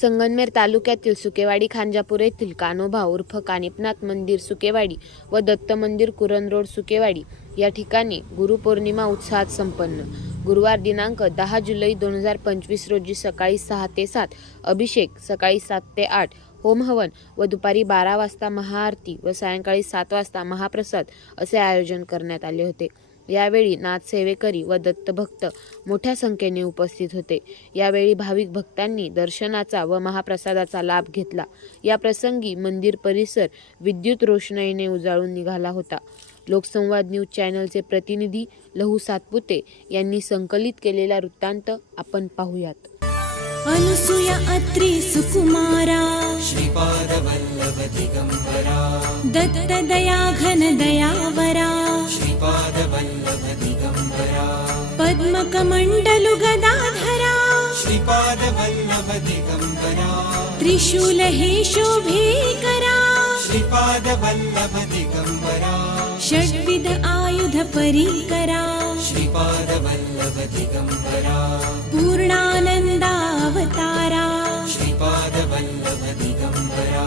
संगमनेर तालुक्यातील सुकेवाडी खांजापूर येथील कानोबा उर्फ कानिपनाथ मंदिर सुकेवाडी व दत्त मंदिर कुरण रोड सुकेवाडी या ठिकाणी गुरुपौर्णिमा उत्साहात संपन्न. गुरुवार दिनांक दहा जुलै दोन हजार पंचवीस रोजी सकाळी सहा ते सात अभिषेक सकाळी सात ते आठ होमहवन व दुपारी बारा वाजता महाआरती व सायंकाळी सात वाजता महाप्रसाद असे आयोजन करण्यात आले होते. यावेळी नाथ सेवेकरी व दत्तभक्त मोठ्या संख्येने उपस्थित होते. यावेळी भाविक भक्तांनी दर्शनाचा व महाप्रसादाचा लाभ घेतला. या प्रसंगी मंदिर परिसर विद्युत रोषणाईने उजाळून निघाला होता. लोकसंवाद न्यूज चॅनलचे प्रतिनिधी लहू सातपुते यांनी संकलित केलेला वृत्तांत आपण पाहूयात. अनुसूया अत्रि सुकुमारा श्रीपादवल्लभ दिगम्बरा दत्तदया घन दयावरा पद्मकमण्डलु मण्डलु गदाधरा श्रीपाद पल्लवतिगम्बरा त्रिशूल हे शोभेकरा श्रीपाद वल्लवदिगम्बरा षट्विध आयुध परिकरा। श्रीपाद वल्लवदिगम्बरा पूर्णानन्दावतारा। श्रीपाद वल्लवति गम्बरा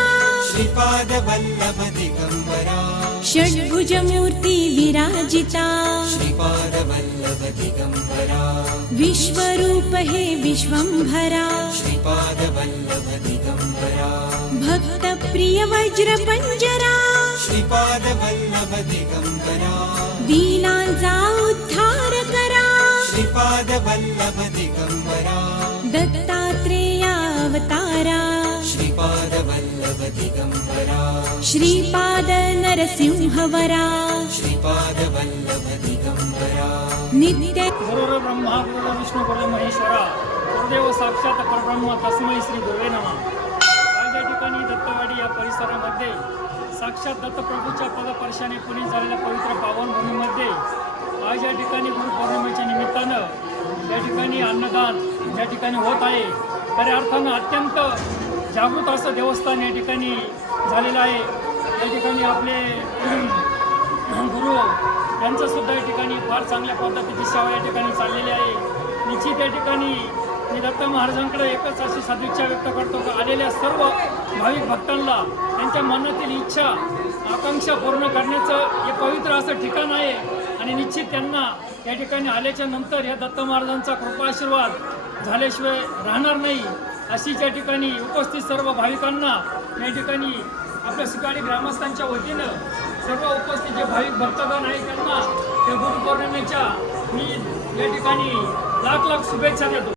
श्रीपाद षड्भुजमूर्ति विराजिता। श्रीपाद दिगम्बरा विश्वरूप हे विश्वम्भरा श्रीपादवल्लभ दिगम्बरा भक्तप्रिय वज्रपञ्जरा श्रीपाद दिगम्बरा लीलासा उद्धारकरा श्रीपाद दिगम्बरा दत्तात्रेयावतारा। श्रीपाद श्रीपाद नरसिंहवरा श्रीपादवल्लभ दिगम्बरा नित्य गुरुर ब्रह्मा गुरुर विष्णू गुरुर महेश्वरा। गुरुदेव साक्षात परब्रह्म तस्मै श्री गुरुवे नमः। आज या ठिकाणी दत्तवाडी या परिसरामध्ये साक्षात दत्तप्रभूच्या पदपर्शाने पुणे झालेल्या पवित्र पावनभूमीमध्ये आज या ठिकाणी गुरुपौर्णिमेच्या निमित्तानं या ठिकाणी अन्नदान या ठिकाणी होत आहे खऱ्या अर्थानं अत्यंत जागृत असं देवस्थान या ठिकाणी झालेलं आहे. या ठिकाणी आपले गुरु यांचंसुद्धा या ठिकाणी फार चांगल्या पद्धतीची सेवा या ठिकाणी चाललेली आहे. निश्चित या ठिकाणी मी दत्त महाराजांकडे एकच अशी सदिच्छा व्यक्त करतो की आलेल्या सर्व भाविक भक्तांना त्यांच्या मनातील इच्छा आकांक्षा पूर्ण करण्याचं हे पवित्र असं ठिकाण आहे. आणि निश्चित त्यांना या ठिकाणी आल्याच्यानंतर या दत्त महाराजांचा कृपाशीर्वाद झाल्याशिवाय राहणार नाही. अशी ठिकाणी उपस्थित सर्व भाविकांना या ठिकाणी आपल्या शिकाडी ग्रामस्थांच्या वतीनं सर्व उपस्थित जे भाविक भक्तगण आहे त्यांना या गुरुपौर्णिमेच्या मी या ठिकाणी लाख लाख शुभेच्छा देतो.